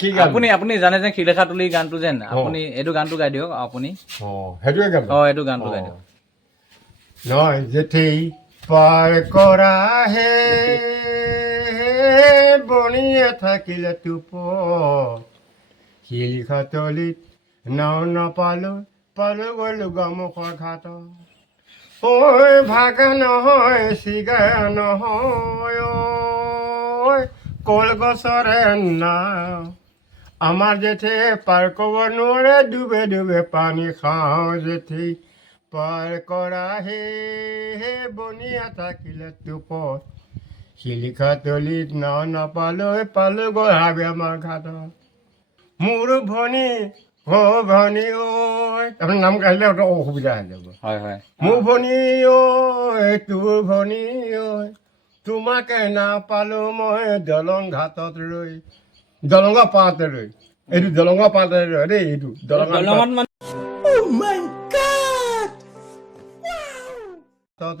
কি গান আপুনি আপুনি জানে যে শিলেখা তুলি গানটো যেন আপুনি এইটো গানটো গাই দিয়ক আপুনি সেইটোৱে গাম এইটো গানটো গাই দিয়ক নয় যেতেই পাৰ কৰা হে বনিয়ে থাকিলে টোপত শিলিখা তলিত নাও নাপালো পালো গলো গামুখৰ ঘাটত ঐ ভাগা নহয় চিগা নহয় ঐ কলগছৰে নাও আমাৰ জেঠে পাৰ ক'ব নোৱাৰে ডুবে ডুবে পানী খাওঁ জেঠি পাৰ কৰা হে বনিয়া থাকিলে টোপত শিলিখা তলিত নাও নাপালৈ পালো গৈ হাবি আমাৰ ঘাটত মোৰ ভনী ভনী ঐ আপোনাৰ নাম কাঢ়িলে অত অসুবিধা হৈ যাব হয় হয় মোৰ ভনী ঐ তোৰ ভনী ঐ তোমাকে নাপালো মই দলং ঘাটত ৰৈ দলঙৰ পাতে ৰৈ এইটো দলঙৰ পাতে ৰৈ দেই এইটো দলঙত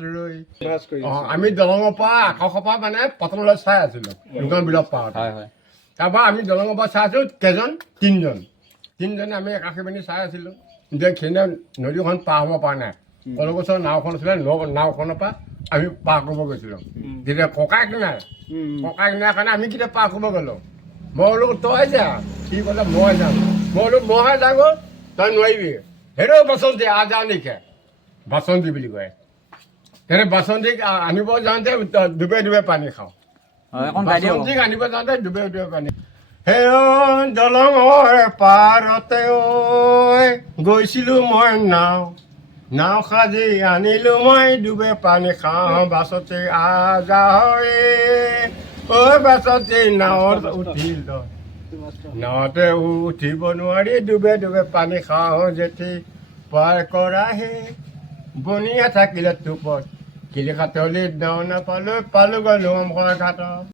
ৰৈ আমি দলঙৰ পৰা আকাশৰ পৰা মানে পতনলৈ চাই আছিলো দোকান বিলাক পাওঁতে হয় হয় তাৰপৰা আমি দলঙৰ পৰা চাই আছো কেইজন তিনিজনে আমি একাশী পানী চাই আছিলো যে সেইদিনা নদীখন পাৰ হ'ব পৰা নাই কলগছৰ নাওখন আছিলে নাওখনৰ পৰা আমি পাৰ কৰিব গৈছিলো যেতিয়া ককাইক নাই কাৰণে আমি কেতিয়া পাৰ কৰিব গ'লো মই বোলো তই যা সি ক'লে মই যাম মই বোলো মইহে যাব তই নোৱাৰিবি সেইটো বাচন্তি আজা লিখে বাচন্তি বুলি কয় তেনে বাচন্তিক আনিব যাওঁতে ডুবে ডুবে পানী খাওঁ বাচন্তিক আনিব যাওঁতে ডুবে ডুবে পানী সেই দলঙৰ পাৰতে ঐ গৈছিলো মই নাও সাজি আনিলো মই ডুবে পানী খাওঁ বাছতে আজা ঐ বাছতে নাৱত উঠিল নাৱতে উঠিব নোৱাৰি ডুবে ডুবে পানী খাওঁ জেঠি পাৰ কৰা হে বনিয়া থাকিলে টোপত শিলিখা তলিত নাও নাপালো পালো গৈ ঘাটত